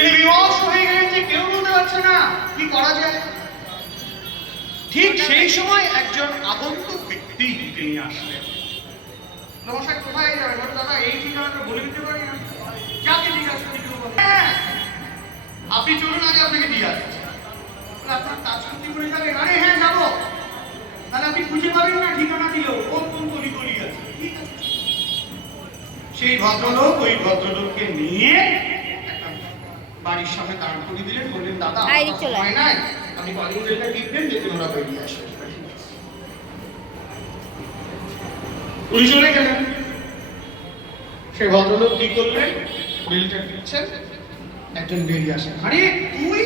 তিনি বিমর্ষ হয়ে গেলেন যে কেউ বলতে পারছে না কি করা যায়। ঠিক সেই সময় একজন আগন্তুক ব্যক্তি তিনি আসলেন। হ্যাঁ আপনি চলুন, আগে আপনাকে দিয়ে আসছি। আপনার কাজ করতে করে যাবেন আরে হ্যাঁ যাব। তাহলে আপনি খুঁজে পাবেন না ঠিকানা দিল কোন কোন গলি গলি আছে। সেই ভদ্রলোক, ওই ভদ্রলোককে নিয়ে বাড়ির সামনে দাঁড় করিয়ে দিলেন বললেন দাদা নাই। আপনি বেরিয়ে আসবে উনি চলে গেলেন। সেই ভদ্রলোক কি করলেন? বেলটা একজন বেরিয়ে আসেন। আরে তুই?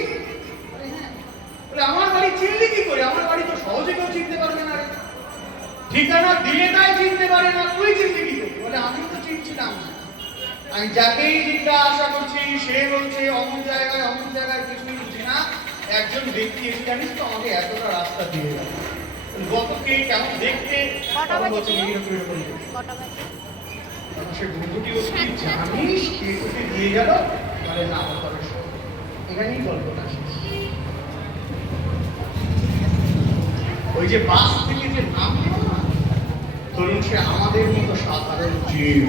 আমার বাড়ি চিনলি কি করে? আমার বাড়ি তো সহজে কেউ চিনতে পারবে না ঠিকানা দিলে তাই চিনতে পারে না। আমি যাকেই জিজ্ঞাসা করছি সে বলছে অমুক জায়গায় অমুক জায়গায় কিছুই বুঝি না। একজন ব্যক্তি এসে জানিস তো আমাকে এতটা রাস্তা দিয়ে গেল। গত কে কেমন দেখতে? সে বন্ধুটি বলছে, "তুই জানিস কে তোকে দিয়ে গেল? বলে না তবে শোন। এখানেই গল্পটা শেষ। ওই যে বাস থেকে যে নামলো না ধরুন সে আমাদের মতো সাধারণ জীব।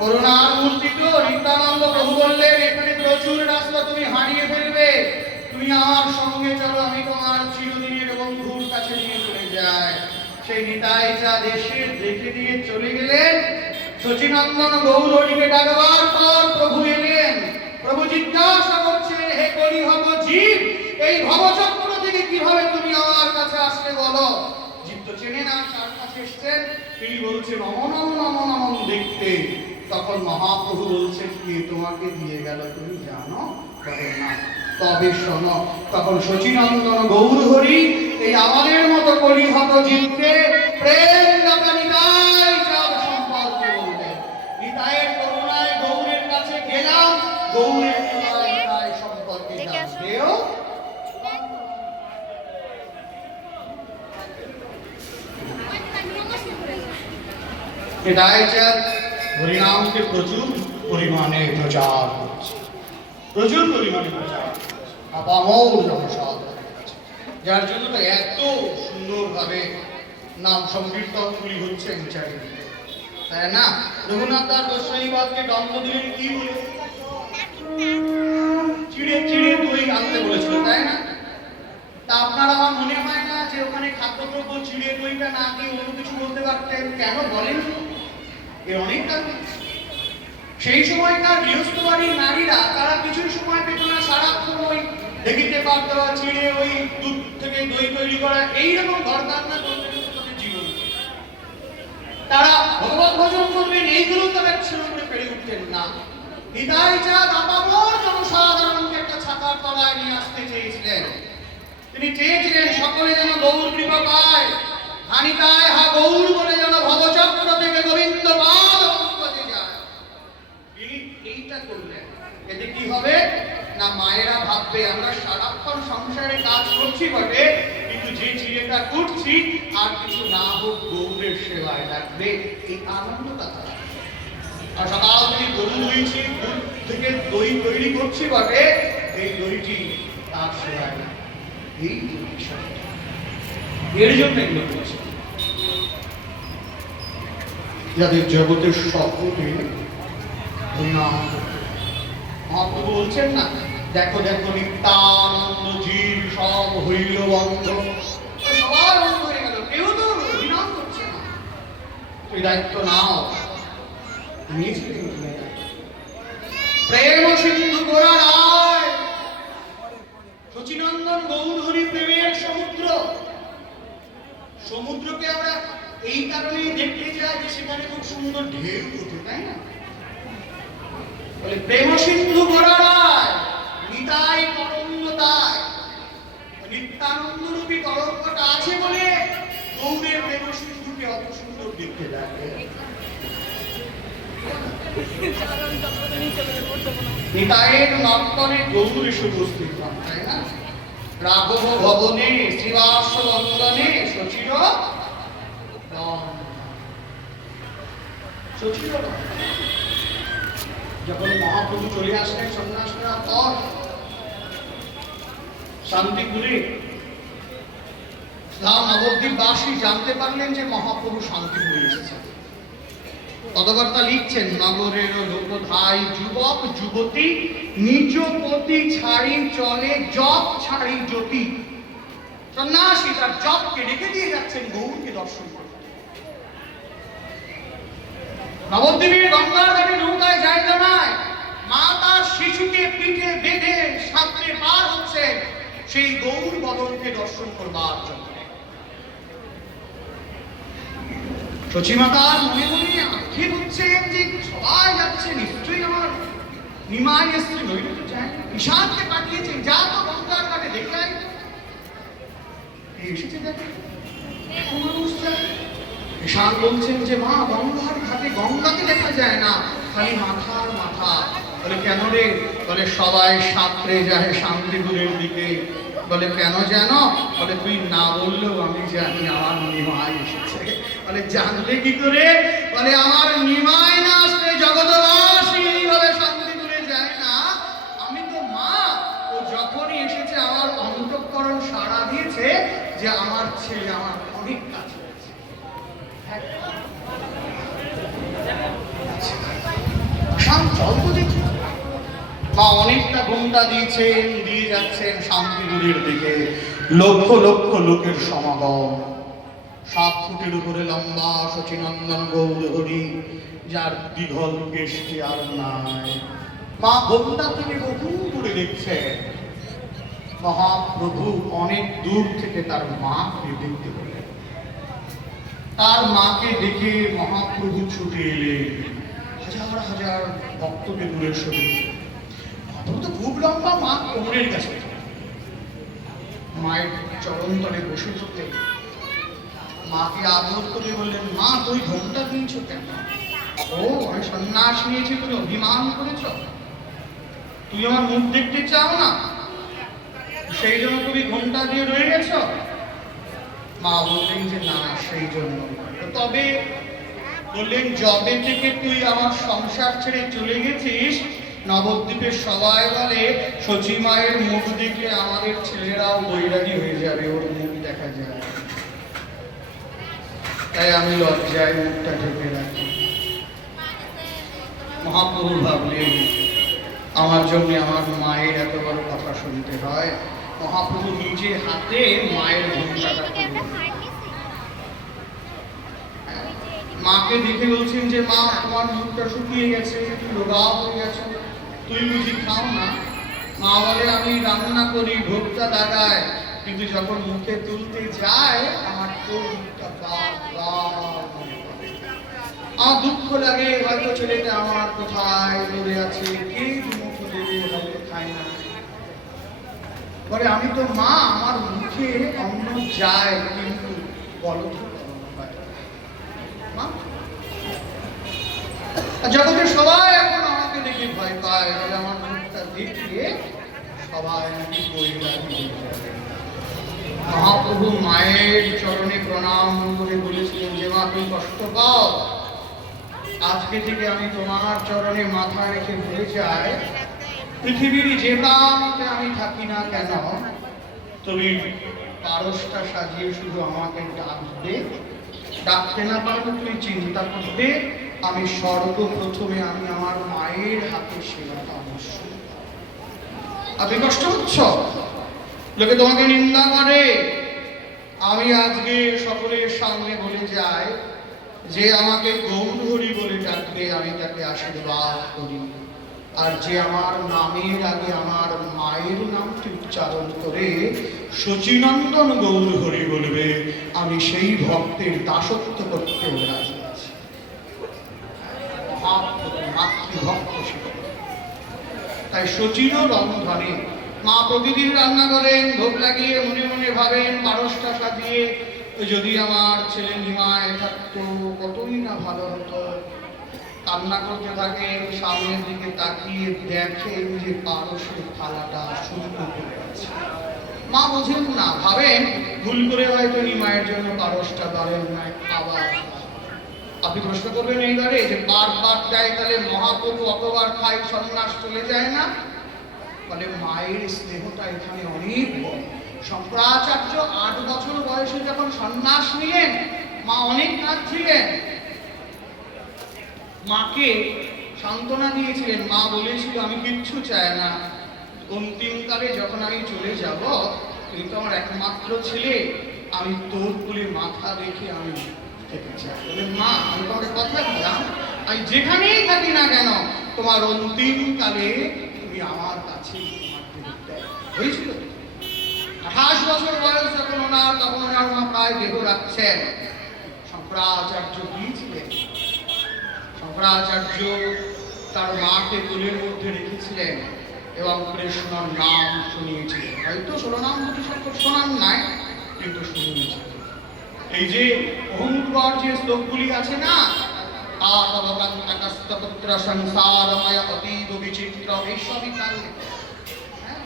করুণার মূর্তি তো নিত্যানন্দ প্রভু বললেন, এখানে প্রচুর রাস্তা তুমি হারিয়ে ফেলবে। তুমি আমার সঙ্গে চলো, আমি তোমার চিরদিনের বন্ধুর কাছে নিয়ে চলে যাই। সেই নিতাই চা দেশে দেখে দিয়ে চলে গেলেন শচীনন্দন গৌরীকে ডাকবার পর প্রভু এলেন। প্রভু জিজ্ঞাসা করছেন, হে করি হব জীব, এই ভবচক্র থেকে কীভাবে তুমি আমার কাছে আসলে বলো? তো চেনে না কাছে এসছেন? তিনি বলছেন, অমন অমন অমন অমন দেখতে। তখন মহাপ্রভু বলছেন, কে তোমাকে দিয়ে গেল তুমি জানো? বলে না। তবে শোনো, তখন শচীনন্দন গৌর হরি এই আমাদের মতো কলিহত জীবকে প্রেম দাতা নিতাই চাঁদ সম্পর্কে বললেন নিতাইয়ের করুণায় গৌরের কাছে গেলাম গৌরের করুণায় নিতাই সম্পর্কে দেখে আসো। জানতেও চাঁদ হরিনামকে প্রচুর পরিমাণে প্রচার করছে প্রচুর পরিমাণে প্রচার। আপামর জনসাধারণের কাছে। যার জন্য তো এত সুন্দরভাবে নাম সংকীর্তনগুলি হচ্ছে চারিদিকে তাই না? রঘুনাথ দাস গোস্বামীবাদকে দ্বন্দ্ব দিলেন কি বলে? চিড়ে চিড়ে দই আনতে বলেছিল, তাই না? তা আপনার আমার মনে হয় না যে ওখানে খাদ্যদ্রব্য, চিড়ে দইটা না দিয়ে অন্য কিছু বলতে পারতেন? কেন বলেন সেই সময়কার গৃহস্থ বাড়ির নারীরা, তারা কিছু সময় পেত না, সারাক্ষণ ওই ওই দুধ থেকে দই তৈরি করা, এইরকম ঘর রান্না করতে তারা ভজন করবেন, এইগুলো পেরে উঠতেন না। হৃদয় চাঁদ আপামর জনসাধারণকে একটা ছাতার তলায় নিয়ে আসতে চেয়েছিলেন। তিনি চেয়েছিলেন, সকলে যেন গৌর কৃপা পায় হানিতায় হা গৌর বলে যেন ভবচক্র থেকে গোবিন্দ পাদ পঙ্কজে যায় তিনি এইটা করলেন এতে কি হবে? না, মায়েরা ভাববে, আমরা সারাক্ষণ সংসারে কাজ করছি বটে, কিন্তু যে করছি, আর কিছু না হোক গৌরের সেবায় লাগবে। এই আর সকাল থেকে গরু থেকে দই তৈরি করছি বটে, এই দইটি তার সেবায় লাগবে। এই বিষয়টা। এর জন্য এগুলো করছে। যাদের জগতের সকলে মহাপ্রভু বলছেন না, দেখো দেখো নিত্যানন্দ জীব সব হইল বন্ধ। সবার বন্ধ হয়ে গেল, কেউ তো করছে না। তুই দায়িত্ব নাও। নিয়েছিলেন প্রেম সিন্ধু গোড়া রায় শচীনন্দন গৌর হরি প্রেমের সমুদ্র সমুদ্রকে আমরা এই কারণেই দেখতে যাই যে সেখানে খুব সুন্দর ঢেউ ওঠে তাই না বলে প্রেম সিন্ধু গড়ায় নিতাই যখন মহাপ্রভু চলে আসলেন সন্ন্যাস নেওয়ার পর শান্তিপুরে নবদ্বীপবাসী জানতে পারলেন যে মহাপ্রভু শান্তিপুরে এসেছেন। পদকর্তা লিখছেন নগরের লোকধাই যুবক, যুবতী নিজ পতি ছাড়ি চলে, জপ ছাড়ি জ্যোতি। সন্ন্যাসী তার জপকে রেখে দিয়ে যাচ্ছেন গৌরকে দর্শন নবদ্বীপের গঙ্গার ঘাটে নৌকায় জায়গা নাই। মা তার শিশুকে পিঠে বেঁধে সাঁতরে পার হচ্ছে। সেই গৌর বদনকে দর্শন করবার জন্য। সচিমাতার মনে মনে আক্ষেপ হচ্ছে যে সবাই যাচ্ছে, নিশ্চয়ই আমার নিমাই তো যায়। ঈশানকে পাঠিয়েছেন যা তো গঙ্গার ঘাটে দেখে আয়। এই এসেছে দেখে। ঈশান বলছেন যে, মা, গঙ্গার ঘাটে গঙ্গাকে দেখা যায় না। খালি মাথার মাথা। বলে, কেন রে? বলে, সবাই সাঁতরে যায় শান্তিপুরের দিকে। বলে, কেন যেন বলে, তুই না বললেও আমি জানি আমার নিমায় এসেছে। বলে, জানলে কি করে? বলে, আমার নিমায় না আসলে জগৎবাসী এইভাবে শান্তিপুরে যায় না। আমি তো মা। ও যখনই এসেছে, আমার অন্তঃকরণ সাড়া দিয়েছে যে আমার ছেলে, আমার অনেক কাজ হয়েছে শান্ত অল্প দেখি মা অনেকটা ঘুমটা দিয়েছেন, দিয়ে যাচ্ছেন শান্তিপুরের দিকে। লক্ষ লক্ষ লোকের সমাগম। সাত ফুটের উপরে লম্বা শচীনন্দন গৌর হরি যার দীঘল কেশটি আর নাই। মা ঘুমটা থেকে বহু দূরে দেখছেন। মহাপ্রভু অনেক দূর থেকে তার মাকে দেখতে পেলেন। তার মাকে দেখে মহাপ্রভু ছুটে এলেন। হাজার হাজার ভক্তকে দূরে সরে খুব লম্বা মা কোমরের কাছে। মায়ের বসে মাকে আদর করে বললেন, মা, তুই কেন? ও আমি সন্ন্যাস নিয়েছি তুমি অভিমান করেছ। তুই আমার মুখ দেখতে চাও না? সেই জন্য তুমি ঘোমটা দিয়ে রয়ে গেছ? মা বললেন যে, না, সেই জন্য তবে বললেন জবে থেকে তুই আমার সংসার ছেড়ে চলে গেছিস নবদ্বীপের সবাই বলে সচী মায়ের মুখ দেখে আমাদের ছেলেরাও বৈরাগী হয়ে যাবে, ওর মুখ দেখা যায় তাই আমি লজ্জায় মুখটা ঢেকে রাখি। মহাপ্রভু ভাবলেন, আমার জন্য আমার মায়ের এত বড় কথা শুনতে হয়। মহাপ্রভু নিজে হাতে মায়ের ঘুমটাটা মাকে দেখে বলছেন যে, মা, তোমার মুখটা শুকিয়ে গেছে, একটু রোগা হয়ে গেছে। তুই বুঝি খাও না? মা বলে, আমি রান্না করি ভোগটা লাগায় কিন্তু যখন মুখে তুলতে যায়, আমার তো মুখটা আমার দুঃখ লাগে, হয়তো ছেলেটা আমার কোথায় দূরে আছে। কে মুখ দেবে, হয়তো খায় না। বলে, আমি তো মা, আমার মুখে অন্ন যায়, কিন্তু বলো মা? আর সবাই এখন আমাকে ভয় পায়। বলে আমার মুখটা দেখলে সবাই নাকি মহাপ্রভু মায়ের চরণে প্রণাম করে বলেছিলেন যে মা তুমি কষ্ট পাও? আজকে থেকে আমি তোমার চরণে মাথা রেখে ভুলে যাই, পৃথিবীর যে প্রান্তে আমি থাকি না কেন, তুমি পারসটা সাজিয়ে শুধু আমাকে ডাকবে। ডাকতে না পারলে তুমি চিন্তা করবে আমি সর্বপ্রথমে আমি আমার মায়ের হাতে সেবাটা অবশ্যই আপনি কষ্ট হচ্ছ লোকে তোমাকে নিন্দা করে। আমি আজকে সকলের সামনে বলে যাই যে আমাকে গৌরহরি বলে ডাকবে আমি তাকে আশীর্বাদ করি। আর যে আমার নামের আগে আমার মায়ের নামটি উচ্চারণ করে, শচীনন্দন গৌরহরি বলবে, আমি সেই ভক্তের দাসত্ব করতে রাজি। তাই শচীনও রন্ধনে মা প্রতিদিন রান্না করেন, ভোগ লাগিয়ে মনে মনে ভাবেন পারসটা সাজিয়ে যদি আমার ছেলে নিমায় থাকতো, কতই না ভালো হতো। কান্না করতে থাকে সামনের দিকে তাকিয়ে দেখেন যে পারসের থালাটা শূন্য পড়ে আছে। মা বোঝেন না, ভাবেন ভুল করে হয়তো উনি মায়ের জন্য পারসটা বাড়েন নাই, আবার আপনি প্রশ্ন করবেন এইবারে যে বারবার দেয় তাহলে মহাপ্রভু অতবার খাই সন্ন্যাস চলে যায় না? ফলে মায়ের স্নেহটা এখানে অনেক শঙ্করাচার্য আট বছর বয়সে যখন সন্ন্যাস নিলেন, মা অনেক কাঁদছিলেন। মাকে সান্ত্বনা দিয়েছিলেন, মা বলেছিল আমি কিচ্ছু চাই না। অন্তিমকালে যখন আমি চলে যাব তো আমার একমাত্র ছেলে, আমি তোর কোলে মাথা রেখে আমি কথা দিলাম। আমি যেখানেই থাকি না কেন, তোমার অন্তিমকালে তুমি আমার কাছে হয়েছিল আঠাশ বছর বয়স যখন ওনার, তখন ওনার মা প্রায় দেহ রাখছেন। শঙ্করাচার্য গিয়েছিলেন। শঙ্করাচার্য তার মাকে কোলের মধ্যে রেখেছিলেন এবং কৃষ্ণর নাম শুনিয়েছিলেন। হয়তো ষোলনাম দুটি শঙ্কর শোনান নাই, কিন্তু শুনিয়েছিলেন। এই যে অহংকার যে শ্লোকগুলি আছে না হ্যাঁ?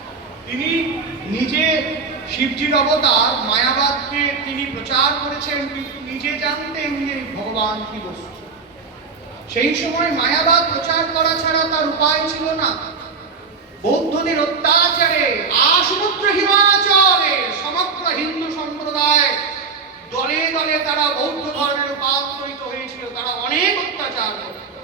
তিনি নিজে শিবজির অবতার, মায়াবাদকে তিনি প্রচার করেছেন, কিন্তু নিজে জানতেন যে ভগবান কি বস্তু। সেই সময় মায়াবাদ প্রচার করা ছাড়া তার উপায় ছিল না। বৌদ্ধদের অত্যাচারে আসমুদ্র হিমাচলে দলে দলে তারা বৌদ্ধ ধর্মের রূপান্তরিত হয়েছিল, তারা অনেক অত্যাচার করত।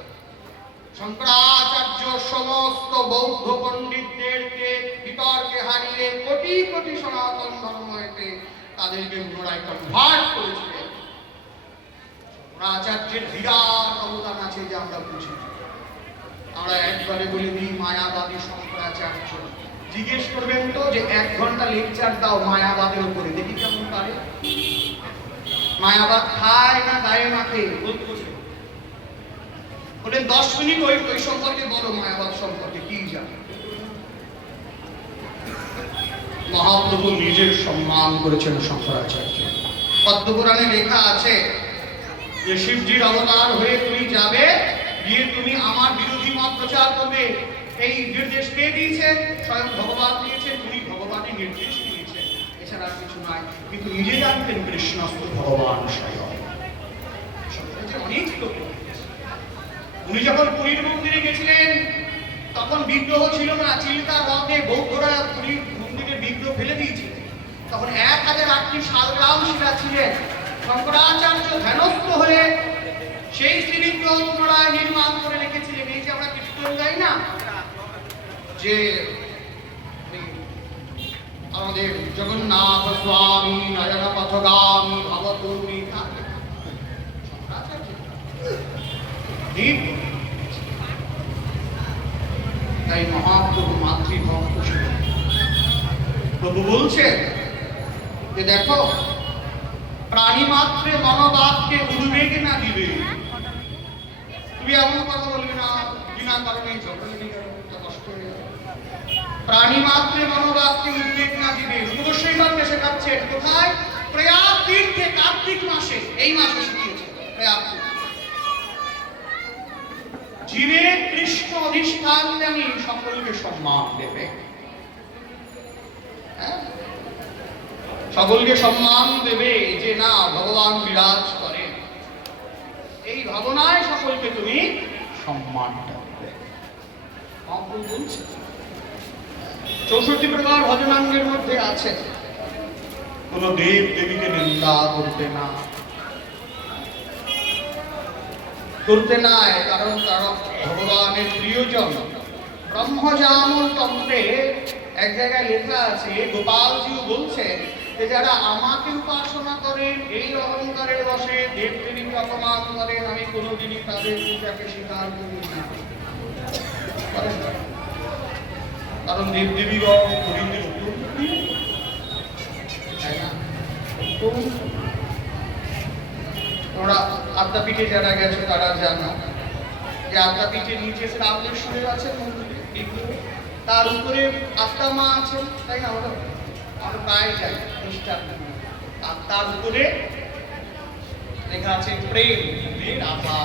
শঙ্করাচার্য সমস্ত বৌদ্ধ পণ্ডিতদেরকে বিতর্কে হারিয়ে কোটি কোটি সনাতন ধর্মতে তাদেরকে পুনরায় কনভার্ট করেছিলেন। শঙ্করাচার্যের বিরাট অবদান আছে যে আমরা বুঝি। আমরা একবারে বলে দিই, মায়াবাদী শঙ্করাচার্য। জিজ্ঞেস করবেন তো যে এক ঘণ্টা লেকচার দাও মায়াবাদের উপরে, দেখি কেমন পারে মায়াবাদ খায় না গায়ে মাখে বলতে দশ মিনিট ওই ওই সম্পর্কে বলো মায়াবাদ সম্পর্কে কি জানো? মহাপ্রভু নিজের সম্মান করেছেন শঙ্করাচার্য। পদ্মপুরাণে লেখা আছে যে শিবজির অবতার হয়ে তুমি যাবে গিয়ে তুমি আমার বিরোধী মত প্রচার করবে। এই নির্দেশ কে দিয়েছে? স্বয়ং ভগবান দিয়েছে তুমি ভগবানের নির্দেশ কিছু নাই কিন্তু নিজে জানতেন কৃষ্ণস্ত ভগবান শঙ্করাচার্য অনেক লোক উনি যখন পুরীর মন্দিরে গেছিলেন, তখন বিগ্রহ ছিল না, চিল্কা হ্রদে বৌদ্ধরা পুরীর মন্দিরে বিগ্রহ ফেলে দিয়েছিলেন তখন এক হাজার আটটি শালগ্রাম শিলা ছিলেন। শঙ্করাচার্য ধ্যানস্থ হয়ে সেই শ্রীবিগ্রহ পুনরায় নির্মাণ করে রেখেছিলেন। এই যে আমরা গাই না, যে আমাদের জগন্নাথ স্বামী নয়ন পথগামী ভবতী তাই মহাপ্রভু মাতৃভক্ত প্রভু বলছেন যে দেখো, প্রাণী মাত্রে মনোবাদকে উদ্বেগে না দিবে তুমি এমন কথা বলবে না, বিনা কারণে ঝগড়া কষ্ট প্রাণী মাত্রে দিবে। কোথায়? প্রয়াগ তীর্থে কার্তিক মাসে। এই মাসে শিখিয়েছে প্রয়াগ। জীবে কৃষ্ণ অধিষ্ঠান জানি সকলকে সম্মান দেবে। হ্যাঁ? সকলকে সম্মান দেবে যে না, ভগবান বিরাজ করে এই ভাবনায় সকলকে তুমি সম্মানটা দেবে। বলছে? চৌষট্টি প্রকার ভজনাঙ্গের মধ্যে আছে। কোন দেব দেবীকে নিন্দা করতে না। করতে নাই কারণ তারা ভগবানের প্রিয়জন। ব্রহ্মজামল তন্ত্রে এক জায়গায় লেখা আছে গোপালজিও বলছেন যে যারা আমাকে উপাসনা করেন এই অহংকারের বসে দেব দেবীকে অপমান করেন আমি কোনোদিনই তাদের পূজাকে স্বীকার করি না করেন না। কারণ দেব দেবীগণ হরিণদের তোমরা আদ্যাপীঠে যারা গেছো, তারা জানো যে আদ্যাপীঠের নিচে শ্রাবণেশ্বরের আছে। তার উপরে আত্মা মা আছে তাই না আমরা আমরা প্রায় যাই খ্রিস্টান আর তার উপরে লেখা আছে, প্রেম রে রাধা